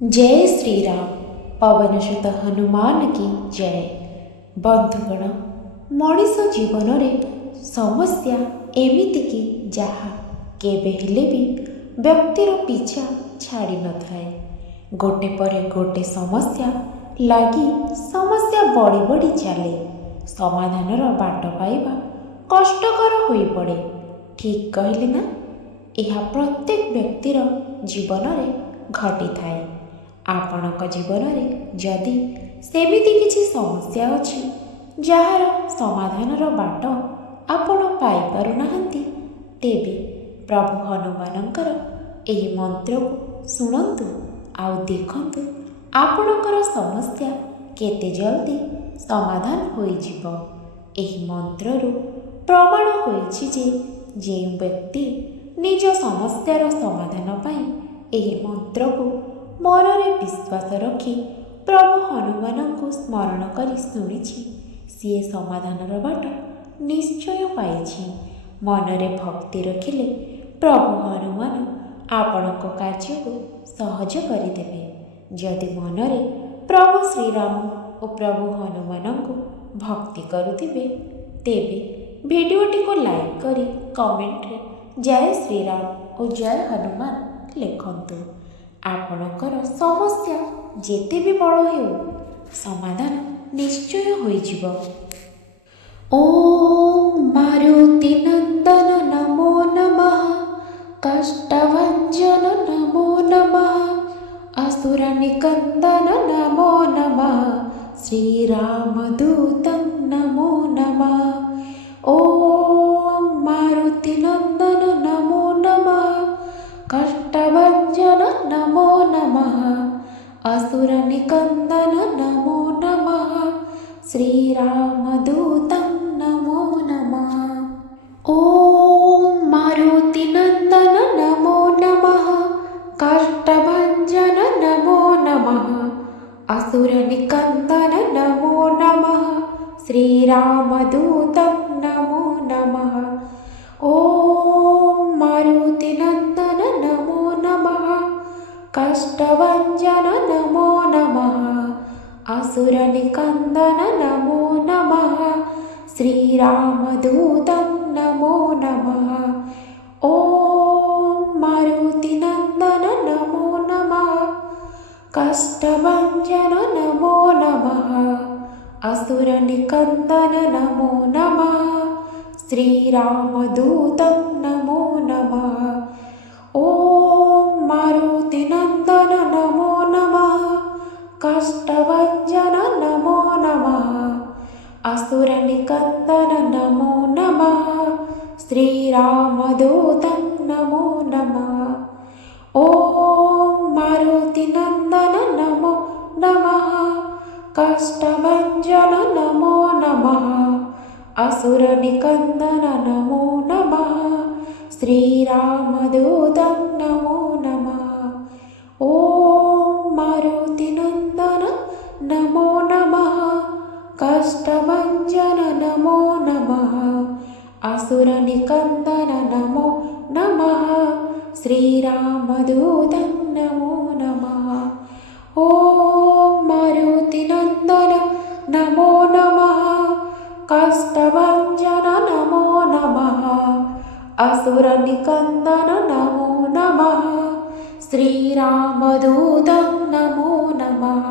जय श्री राम। पवनसुत हनुमान की जय। बंधुगण, मनीष जीवन में समस्या एमिति की जहा केबे हेले भी व्यक्तिर पीछा छाड़ी न थाए। गोटे पर गोटे समस्या लगी समस्या बढ़ी बढ़ी चले। समाधानर बाट पाइबा कष्टकर होई पड़े। ठीक कहली ना? यह प्रत्येक व्यक्तिर जीवन में घटी थाए। आपणक जीवन में जदि सेमिति किछि समस्या अछि जार समाधानर बाट आपण पाई पारु नाहंती, तेबे प्रभु हनुमानंकर एही मंत्र को सुनंतु आउ देखंतु आपणकर समस्या केते जल्दी समाधान होई जिवो। एही मंत्ररु प्रमाण होइछि जे जेउ व्यक्ति निज समस्यार समाधान पाई एही मंत्र को मनरे विश्वास रखी प्रभु हनुमान को स्मरण करी शुणिछि, सी समाधानर बाट निश्चय पाइछि। मनरे भक्ति रखिले प्रभु हनुमान आपणक कार्य को सहज करिदेबे। जदि मनरे प्रभु श्रीराम और प्रभु हनुमान को भक्ति करुथिबे, तेबे भिडियोटी को लाइक करी कमेंट रे जय श्रीराम और जय हनुमान लिखंतु। आपणकर समस्या जेते भी बड़ हेउ समाधान निश्चय होई जिवो। ओम मारुति नंदन नमो नमः, कष्टभंजन नमो नमः, असुर निकंदन नमो नमः, श्रीरामदूतं नमो नमः। ओम मारुति नंदन नमो नमः, कष्टभंजन नमो नमः, असुर निकंदन नमो नमः, श्रीरामदूतं नमो नमः। ओम मारुति नंदन नमो नमः, कष्टभंजन नमो नमः, असुर निकंदन नमो नमः, श्रीरामदूतं नमो नमः। ओम मारुति नंदन नमो नमः, कष्टभंजन नमो नमः, असुर निकंदन नमो नमः, श्रीरामदूतं नमो नमः। ओम मारुति नंदन नमो नमः, कष्टभंजन नमो नमः, असुर निकंदन नमो नमः, श्रीरामदूतं नमो नमः। ओम मारुति नंदन नमो नमः, कष्टभंजन नमो नमः, असुर निकंदन नमो नमः, श्रीरामदूतं नमो नमः। ओम मारुति नंदन नमो नमः, कष्टभंजन नमो नमः, असुर निकंदन नमो नमः, श्रीरामदूतं नमो नमः। ओम मारुति नंदन नमो नमः, कष्टभंजन नमो नमः, असुर निकंदन नमो नमः, श्रीरामदूतं नमो नमः। ओम मारुति नंदन नमो नमः, कष्टभंजन नमो नमः, असुर निकंदन नमो नमः, श्रीरामदूतं नमो नमः।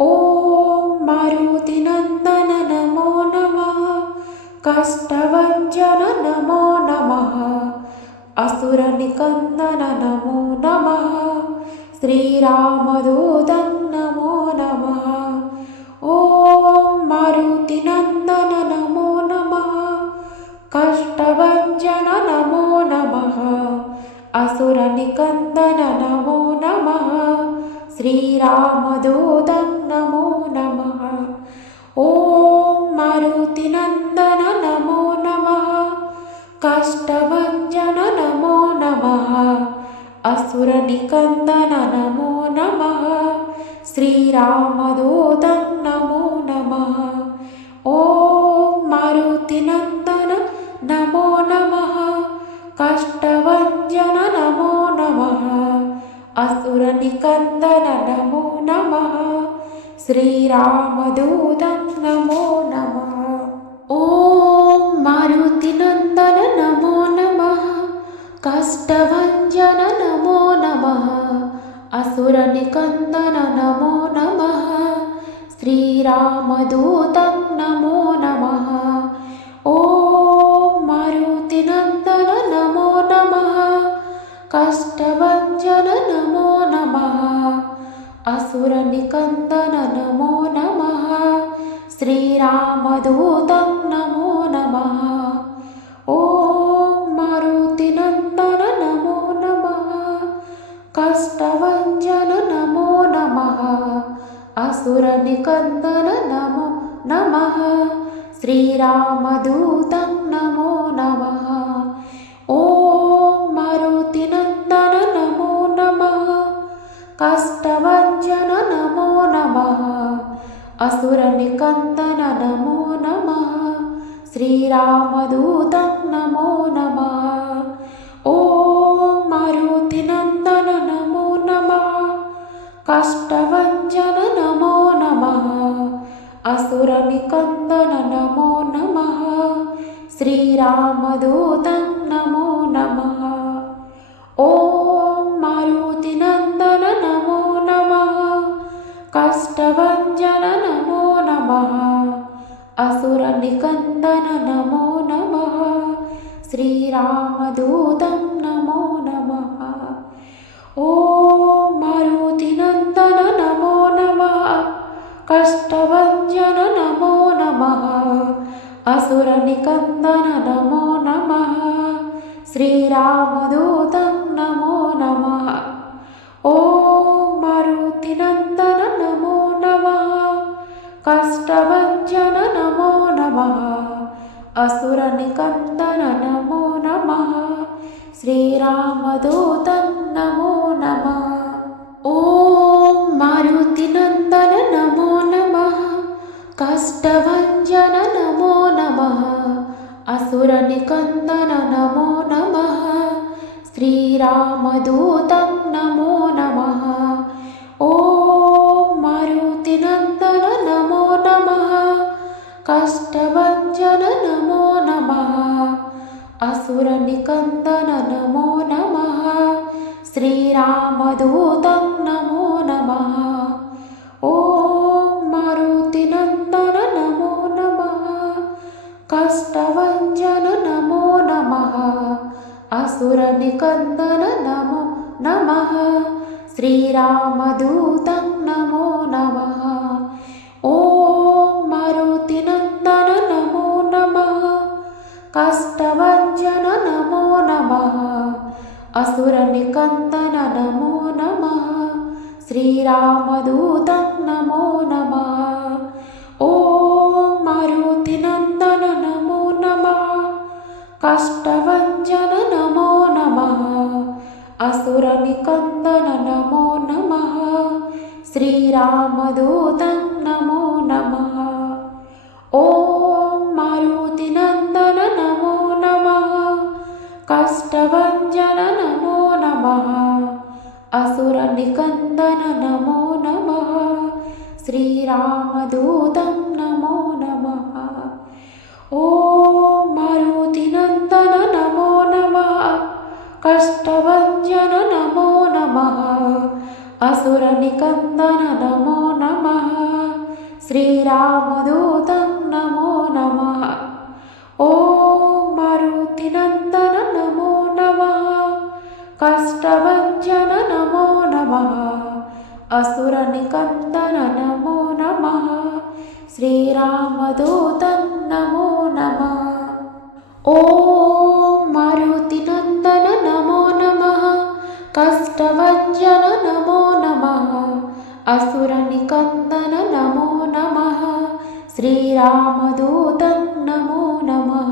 ओम मारुति नंदन नमो नमः, कष्टभंजन नमो नमः, असुर निकंदन नमो नमः, श्रीरामदूतं नमो नमः। ओम मारुति नंदन नमो नमः, कष्टभंजन नमो नमः, असुर निकंदन नमो नमः, श्रीरामदूतं नमो नमः। ओम मारुति नंदन नमो नमः, कष्टभंजन नमो नमः, असुर निकंदन नमो नमः, श्रीरामदूतं नमो नमः। ओम मारुति नंदन नमो नमः, कष्टभंजन नमो नमः, असुर असुरनिकन्दन नमो नमः। श्रीरामदूतं नमो नमः। ॐ मारुतिनन्दन नमो नमः। कष्टभञ्जन नमो नमः। असुरनिकन्दन नमो नमः। श्रीरामदूतं नमो नमः। ॐ मारुतिनन्दन नमो नमः। कष्टभञ्जन नमो नमः। असुरनिकन्दन नमो नमः। श्रीरामदूतं नमो नमः। ॐ मारुतिनन्दन नमो नमः। कष्टभञ्जन नमो नमः। असुरनिकन्दन नमो नमः। श्रीरामदूतं नमो नमः। ॐ मारुतिनन्दन नमो नमः। कष्टभञ्जन नमो नमः। असुरनिकन्दन नमो नमः। श्रीरामदूतं नमो नमः। ॐ मारुतिनन्दन नमो नमः। कष्टभञ्जन नमो नमः। असुरनिकन्दन नमो नमः। श्रीरामदूतं नमो नमः। ॐ मारुतिनन्दन नमो नमः। कष्टभञ्जन नमो नमः। असुरनिकन्दन नमो नमः। श्रीरामदूतं नमो नमः। ॐ मारुतिनन्दन नमो नमः। कष्टभञ्जन नमो नमः। असुरनिकन्दन नमो नमः। श्रीरामदूतं नमो नमः। ॐ मारुतिनन्दन नमो नमः। कष्टभञ्जन नमो नमः। असुरनिकन्दन नमो नमः। श्रीरामदूतं नमो नमः। ॐ मारुतिनन्दन नमो नमः। कष्टभञ्जन नमो नमः। असुरनिकन्दन नमो नमः। श्रीरामदूतं नमो नमः। ॐ मारुतिनन्दन नमो नमः। कष्टभञ्जन नमो नमः। असुरनिकन्दन नमो नमः। श्रीरामदूतं नमो नमः। ॐ मारुतिनन्दन नमो नमः। कष्टभञ्जन नमो नमः। असुरनिकन्दन नमो नमः। श्रीरामदूतं नमो नमः। ॐ मारुतिनन्दन नमो नमः। कष्टभञ्जन नमो नमः। असुरनिकन्दन नमो नमः। श्रीरामदूतं नमो नमः। ॐ मारुतिनन्दन नमो नमः। कष्टभञ्जन नमो नमः। असुरनिकन्दन नमो नमः। श्रीरामदूतं नमो नमः। ॐ मारुतिनन्दन नमो नमः। कष्टभञ्जन नमो नमः। असुरनिकन्दन नमो नमः। श्रीरामदूतं नमो नमः। ॐ मारुतिनन्दन नमो नमः। कष्टभञ्जन नमो नमः। असुरनिकन्दन नमो नमः। श्रीरामदूतं नमो नमः। ॐ मारुतिनन्दन नमो नमः। कष्टभञ्जन नमो नमः। असुरनिकन्दन नमो नमः। श्रीरामदूतं नमो नमः। ॐ मारुतिनन्दन नमो नमः। कष्टभञ्जन नमो नमः। असुरनिकन्दन नमो नमः। श्रीरामदूतं नमो नमः।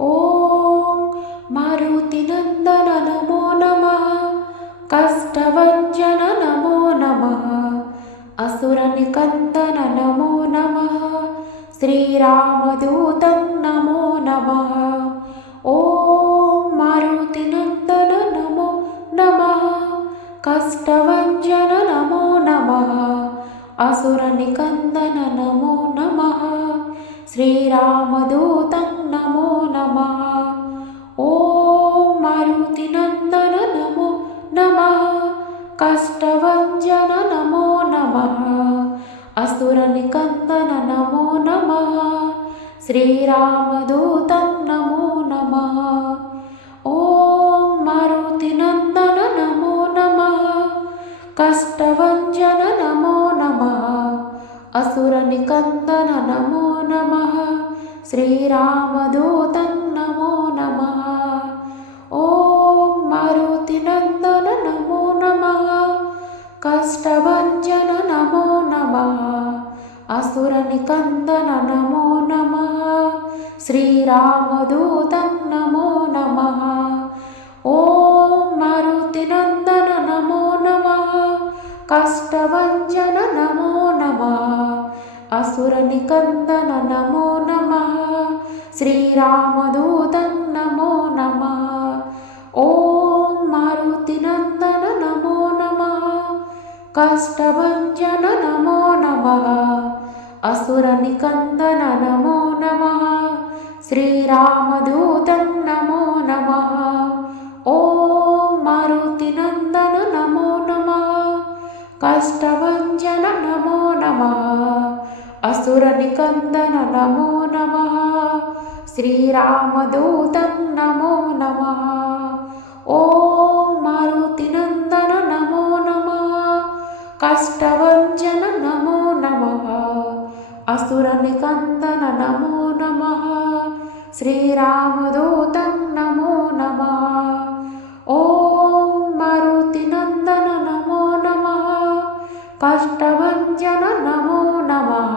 ॐ मारुतिनन्दन नमो नमः। कष्टभञ्जन नमो नमः। असुरनिकन्दन नमो नमः। श्रीरामदूतं नमो नमः। ॐ मारुतिनन्दन नमो नमः। कष्टभञ्जन असुरनिकन्दन नमो नमः। श्रीरामदूतं नमो नमः। ॐ मारुतिनन्दन नमो नमः। कष्टभञ्जन नमो नमः। असुरनिकन्दन नमो नमः। श्रीरामदूतं नमो नमः। ॐ मारुतिनन्दन नमो नमः। कष्टभञ्जन नमो नमः। असुरनिकन्दन नमो नमः। श्रीरामदूतं नमो नमः। ॐ मारुतिनन्दन नमो नमः। कष्टभञ्जन नमो नमः। असुरनिकन्दन नमो नमः। श्रीरामदूतं नमो नमः। ॐ मारुतिनन्दन नमो नमः। कष्टभञ्जन नमो नमः। असुरनिकन्दन नमो नमः। श्रीरामदूतं नमो नमः। ॐ मारुतिनन्दन नमो नमः। कष्टभञ्जन नमो नमः। असुरनिकन्दन नमो नमः। श्रीरामदूतं नमो नमः। ॐ मारुतिनन्दन नमो नमः। कष्टभञ्जन नमो नमः। असुरनिकन्दन नमो नमः। श्रीरामदूतं नमो नमः। ॐ मारुतिनन्दन नमो नमः। कष्टभञ्जन नमो नमः। असुरनिकन्दन नमो नमः। श्रीरामदूतं नमो नमः। ॐ मारुतिनन्दन नमो नमः। कष्टभञ्जन नमो नमः।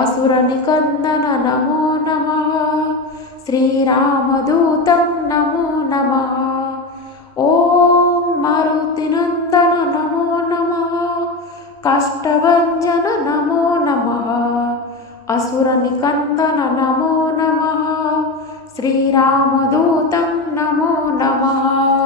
असुरनिकन्दन नमो नमः। श्रीरामदूतं नमो नमः। ॐ मारुतिनन्दन नमो नमः। कष्टभञ्जन नमो नमः। असुरनिकन्दन नमो नमः। श्रीरामदूतं नमो नमः।